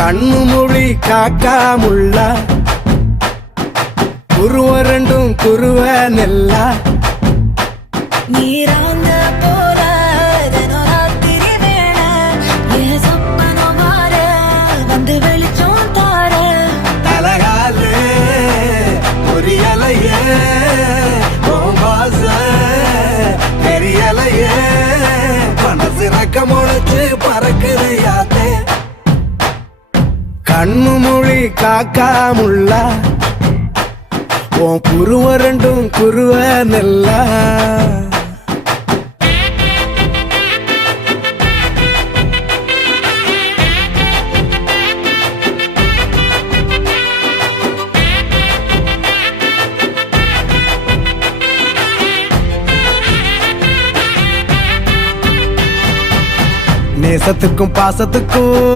கண்ணு மொழி காக்காமுள்ள குருவ ரெண்டும் குருவ நெல்லா நீராங்க போல ராத்திரி வேண என் சொப்பனம் மாற வந்து வெளிச்சம் தார தலகாலே பொரியலையே வாச பெரியலையே மனசு ரக்க முளைச்சு பறக்குது யாத்தே கண்ணு மொழி காக்காமுள்ள உன் குருவ ரெண்டும் குருவ நெல்லா நேசத்துக்கும் பாசத்துக்கும்